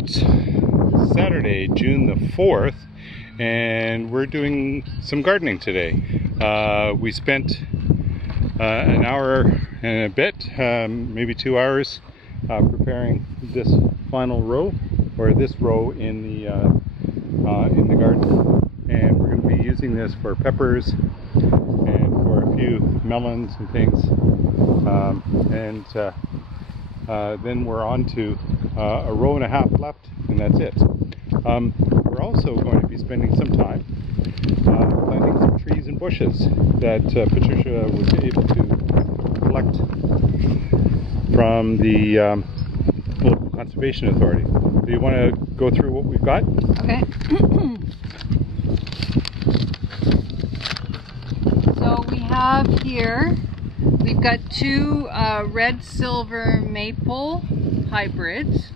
It's Saturday, June the 4th, and we're doing some gardening today. We spent an hour and a bit, maybe 2 hours, preparing this final row, or this row in the garden. And we're going to be using this for peppers and for a few melons and things. Then we're on to a row and a half left, and that's it. We're also going to be spending some time planting some trees and bushes that Patricia was able to collect from the local conservation authority. Do you want to go through what we've got? Okay. So we have here, we've got two red silver maple hybrids.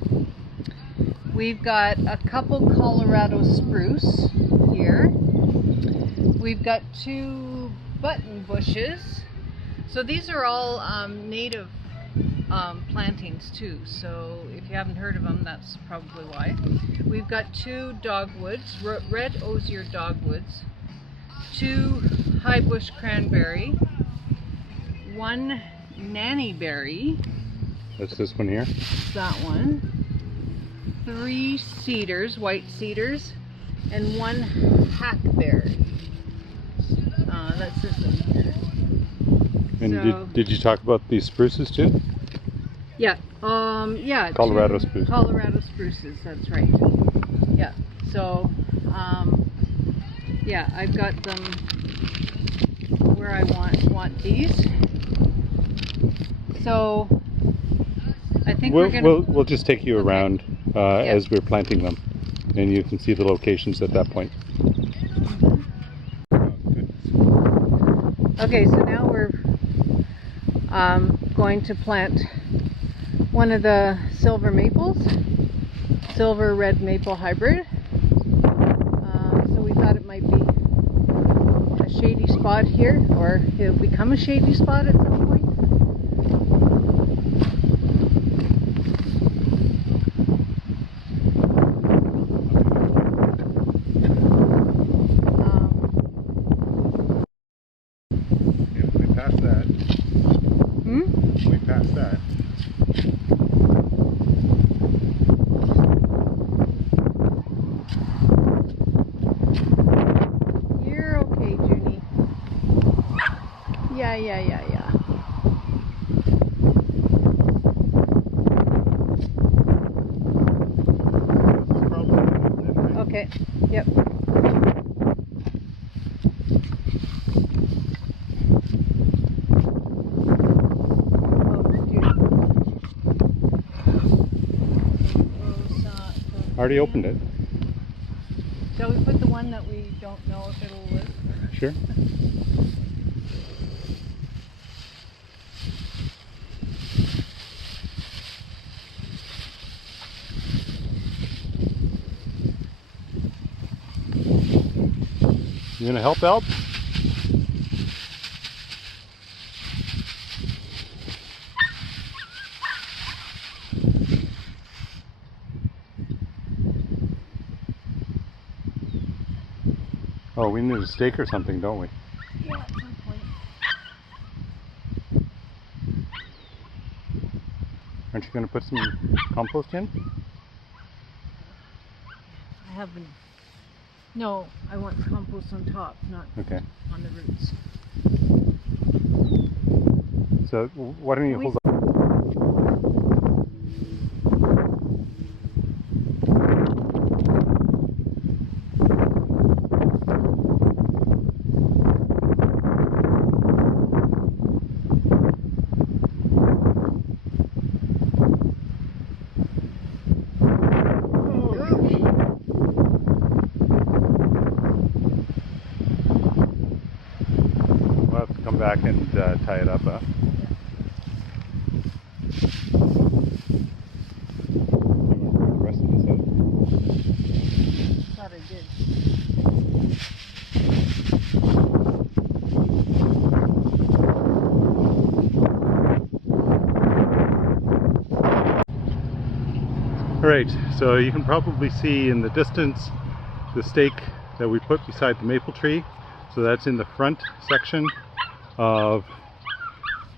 We've got a couple Colorado spruce here. We've got two button bushes. So these are all native plantings too. So if you haven't heard of them, that's probably why. We've got two dogwoods, red osier dogwoods, two high bush cranberry, one nanny berry. That's this one here. That one. Three cedars, white cedars, and one hackberry. That's this one here. And So, did you talk about these spruces too? yeah, yeah. Colorado spruce. Colorado spruces, that's right. Yeah. So, yeah, I've got them where I want these. So, I think we'll just take you around Yeah. as we're planting them, and you can see the locations at that point. Okay, so now we're going to plant one of the silver maples, silver red maple hybrid. So we thought it might be a shady spot here, or it'll become a shady spot at some point. We passed that. You're okay, Junie. Yeah. Okay, yep. Already opened it. Shall we put the one that we don't know if it'll live? Sure. You gonna help out? Oh, we need a stake or something, don't we? Yeah, at some point. Aren't you going to put some compost in? I haven't. No, I want compost on top, not on the roots. So why don't you hold on? We'll have to come back and tie it up, huh? The rest of this out. Thought I did. All Alright, so you can probably see in the distance the stake that we put beside the maple tree. So that's in the front section of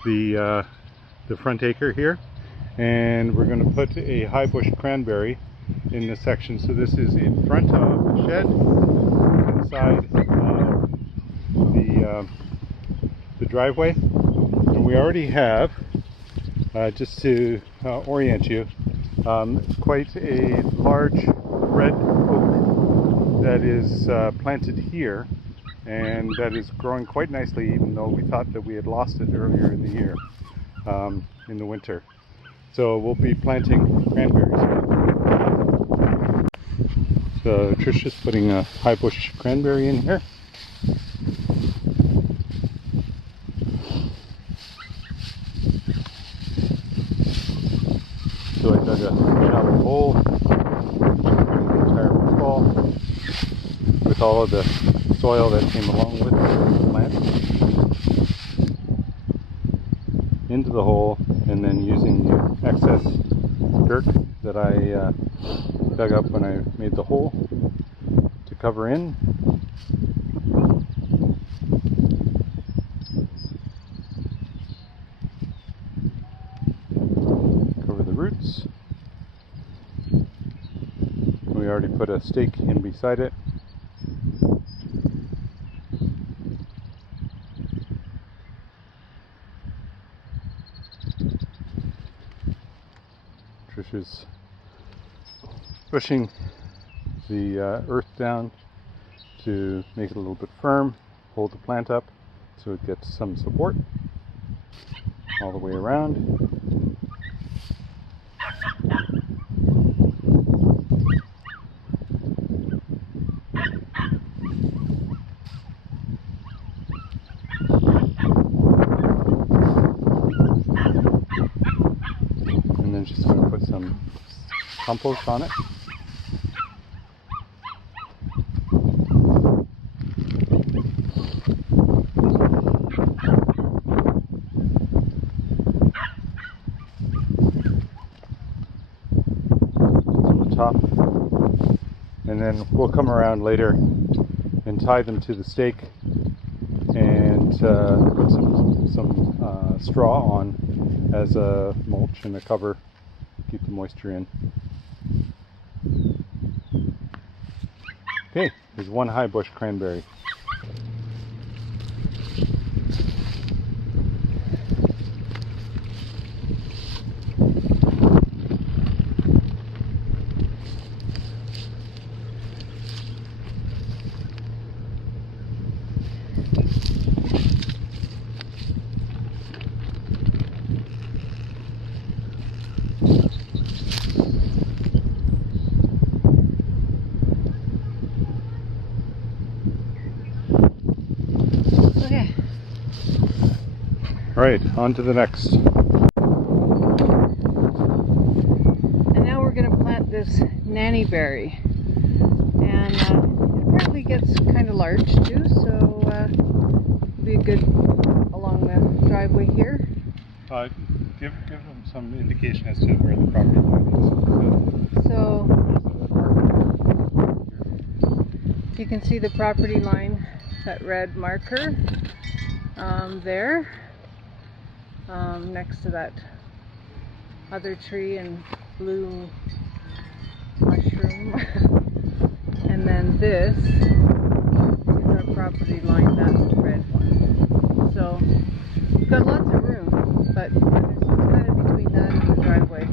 the front acre here. And we're going to put a high bush cranberry in this section. So this is in front of the shed, inside the driveway. And we already have, just to orient you, quite a large red oak that is planted here, and that is growing quite nicely, even though we thought that we had lost it earlier in the year, in the winter. So we'll be planting cranberries here. So Trisha's putting a high bush cranberry in here. So I dug a shallow hole, putting the entire root ball with all of the soil that came along with the plant into the hole, and then using the excess dirt that I dug up when I made the hole to cover in. Cover the roots. We already put a stake in beside it. Trisha's pushing the earth down to make it a little bit firm, hold the plant up so it gets some support all the way around. And then she's going to put some compost on it. Top, and then we'll come around later and tie them to the stake and put some straw on as a mulch and a cover, keep the moisture in. Okay, there's one high bush cranberry. Alright, on to the next. And now we're going to plant this nanny berry. And it apparently gets kind of large too, so it'll be good along the driveway here. Give them some indication as to where the property line is. So you can see the property line, that red marker there, next to that other tree and blue mushroom. And then this is our property line, that's the red one. So we've got lots of room, but there's kind of between that and the driveway.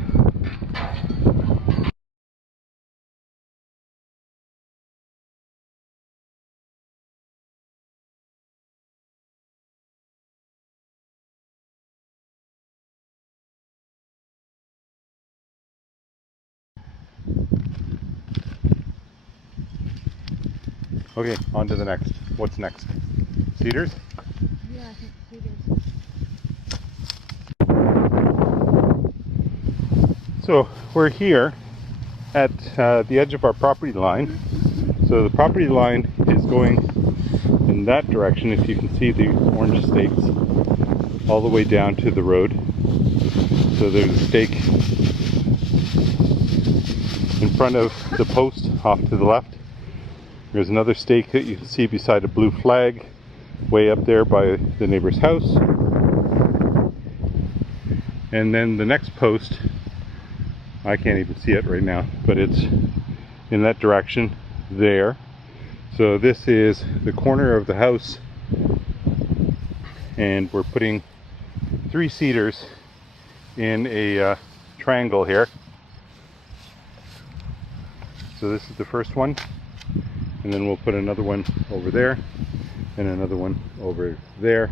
Okay, on to the next. What's next? Cedars? Yeah, I think cedars. So we're here at the edge of our property line. So the property line is going in that direction, if you can see the orange stakes, all the way down to the road. So there's a stake in front of the post off to the left. There's another stake that you can see beside a blue flag way up there by the neighbor's house. And then the next post, I can't even see it right now, but it's in that direction there. So this is the corner of the house, and we're putting 3 cedars in a triangle here. So this is the first one, and then we'll put another one over there and another one over there,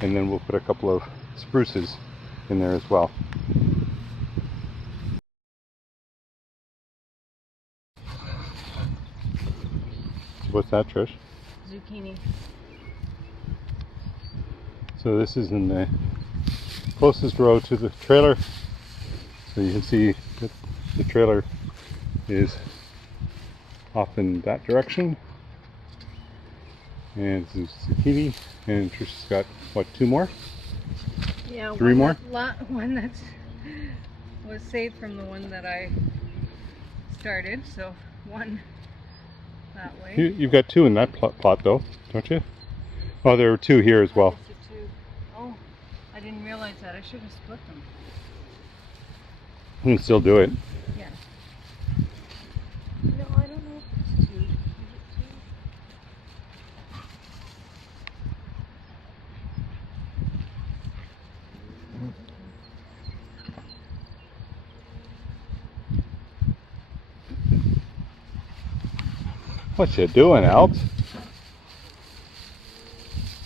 and then we'll put a couple of spruces in there as well. What's that, Trish? Zucchini. So this is in the closest row to the trailer. So you can see that the trailer is off in that direction. And it's zucchini, and Trish's got, what, 2 more? Yeah, 3 more? One that was saved from the one that I started, so 1 that way. You've got 2 in that plot though, don't you? Oh, there were 2 here as well. Oh, I didn't realize that. I should have split them. You can still do it. Yeah. No, I don't know if it's 2. Is it 2? What you doing, Alps?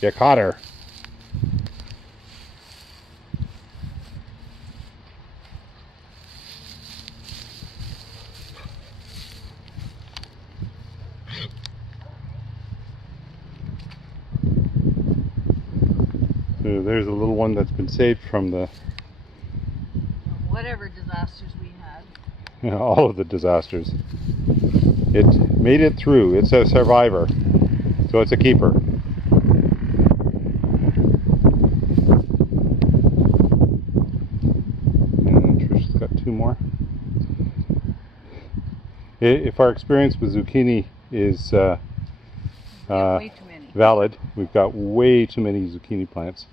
You caught her. So there's a little one that's been saved from the Whatever disasters we had. all of the disasters. It made it through. It's a survivor, so it's a keeper. And Trish's got 2 more. If our experience with zucchini is Way too many. valid, we've got way too many zucchini plants.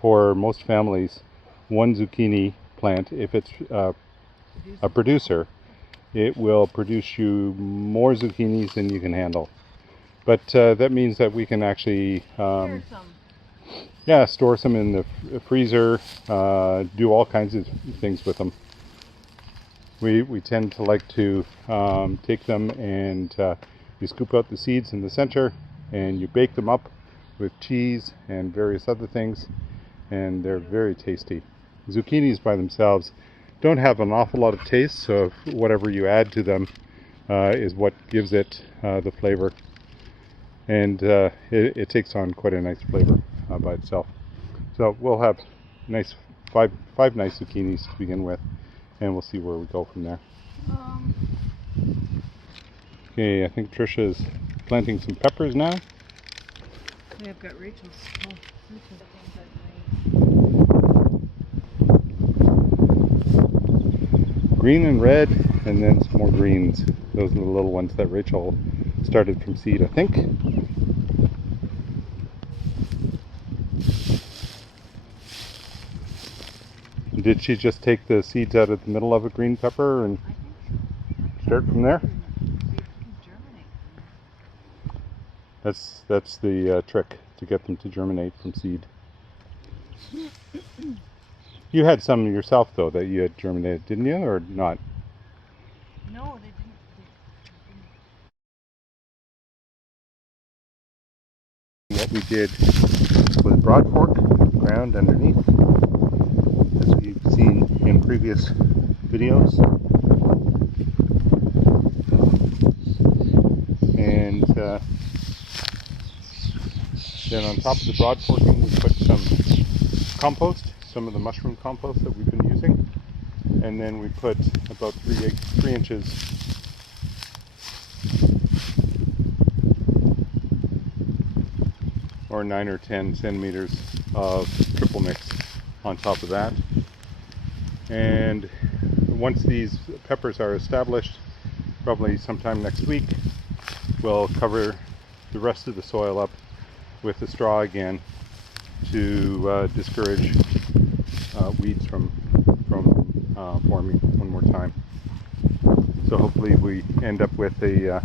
For most families, 1 zucchini plant, if it's a producer, it will produce you more zucchinis than you can handle. But that means that we can actually store some in the freezer, do all kinds of things with them. We tend to like to take them and you scoop out the seeds in the center and you bake them up with cheese and various other things, and they're very tasty. Zucchinis by themselves don't have an awful lot of taste, so whatever you add to them is what gives it the flavor, and it takes on quite a nice flavor by itself. So we'll have nice five nice zucchinis to begin with, and we'll see where we go from there. Okay, I think Trisha is planting some peppers now. Yeah, I've got Rachel's. Green and red, and then some more greens. Those are the little ones that Rachel started from seed, I think. Did she just take the seeds out of the middle of a green pepper and start from there? That's the trick, to get them to germinate from seed. You had some yourself though that you had germinated, didn't you, or not? No, they didn't. What we did was broad fork ground underneath, as we've seen in previous videos. And then on top of the broad forking we put some compost, some of the mushroom compost that we've been using, and then we put about 3 inches or 9 or 10 centimeters of triple mix on top of that. And once these peppers are established, probably sometime next week, we'll cover the rest of the soil up with the straw again to discourage weeds from forming one more time. So hopefully we end up with a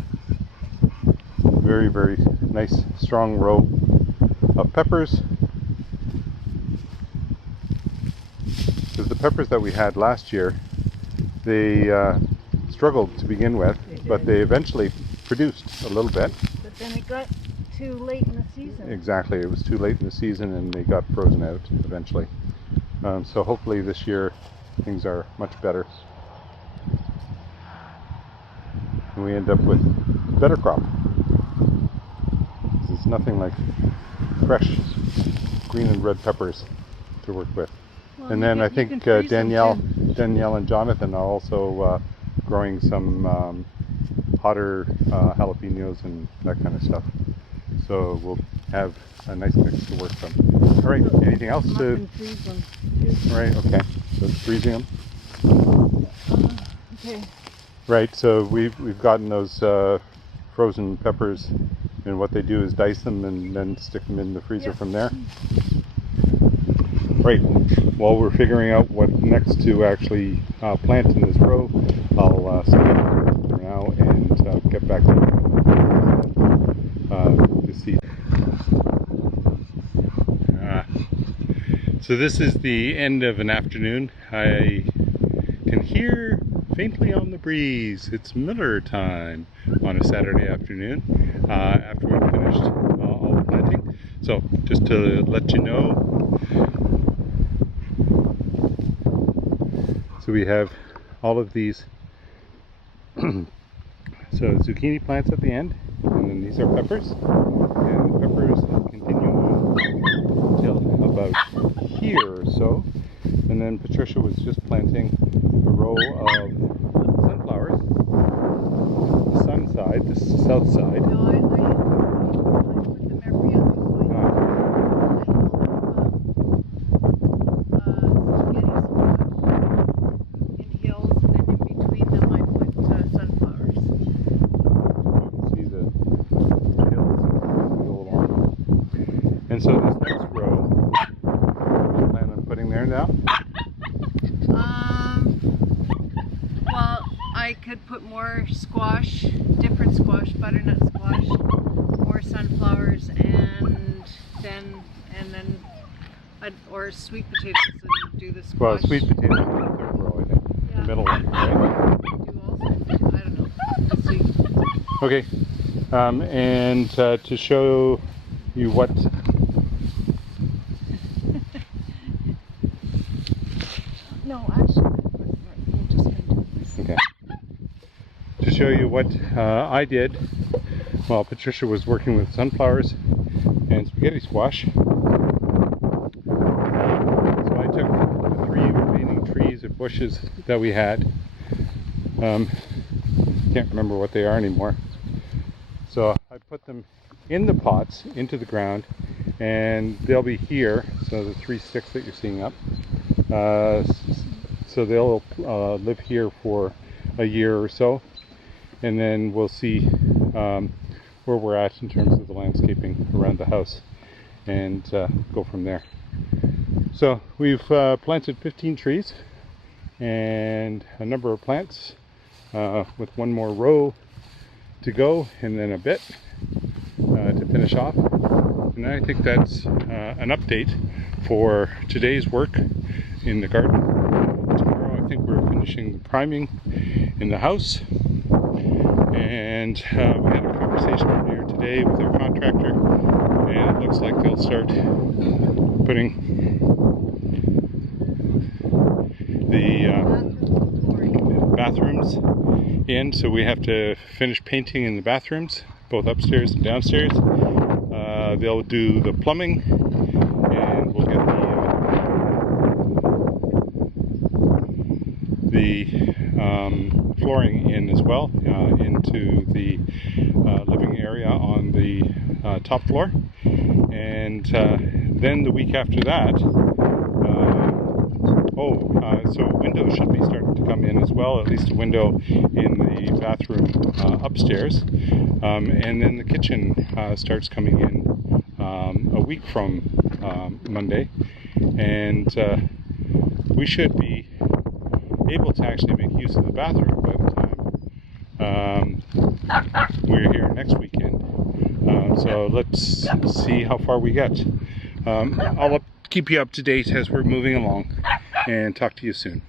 very, very nice strong row of peppers. Because the peppers that we had last year, they struggled to begin with, but they eventually produced a little bit. But then it got too late in the season. Exactly, it was too late in the season and they got frozen out eventually. So hopefully this year things are much better. And we end up with a better crop. It's nothing like fresh green and red peppers to work with. Well, and then I think Danielle and Jonathan are also growing some hotter jalapenos and that kind of stuff. So we'll have a nice mix to work from. All right, anything else to? All right, okay. So it's freezing them. Okay. Right. So we've gotten those frozen peppers, and what they do is dice them and then stick them in the freezer from there. Right. While we're figuring out what next to actually plant in this row, I'll stop for now and get back to the seed. So this is the end of an afternoon. I can hear faintly on the breeze. It's Miller time on a Saturday afternoon after we finished all the planting. So just to let you know, so we have all of these so zucchini plants at the end, and then these are peppers, and the peppers continue on until about here or so, and then Patricia was just planting a row of sunflowers, the sun side, the south side. No, I put them every other in hills, and then in between them I put sunflowers. You can see the hills go along. And so this next row, what do you plan on putting there now? Well, I could put more squash, different squash, butternut squash, more sunflowers, and then or sweet potatoes. So do the squash. Well, sweet potatoes in the third row, I think. Yeah. The middle one, right? Do also, I don't know. Let's see. Okay, and to show you what No, actually, we're just going to do this. okay. To show you what I did while Patricia was working with sunflowers and spaghetti squash. So I took the 3 remaining trees or bushes that we had. Can't remember what they are anymore. So I put them in the pots into the ground, and they'll be here. So the 3 sticks that you're seeing up. So they'll live here for a year or so, and then we'll see where we're at in terms of the landscaping around the house, and go from there. So we've planted 15 trees and a number of plants with one more row to go, and then a bit to finish off. And I think that's an update for today's work in the garden. Tomorrow I think we're finishing the priming in the house, and we had a conversation earlier today with our contractor, and it looks like they'll start putting the bathrooms in. So we have to finish painting in the bathrooms, both upstairs and downstairs. They'll do the plumbing, and we'll get the flooring in as well into the living area on the top floor. And then the week after that, So windows should be starting to come in as well, at least a window in the bathroom upstairs. And then the kitchen starts coming in a week from Monday. And we should be able to actually make use of the bathroom by the time we're here next weekend. So let's see how far we get. I'll keep you up to date as we're moving along, and talk to you soon.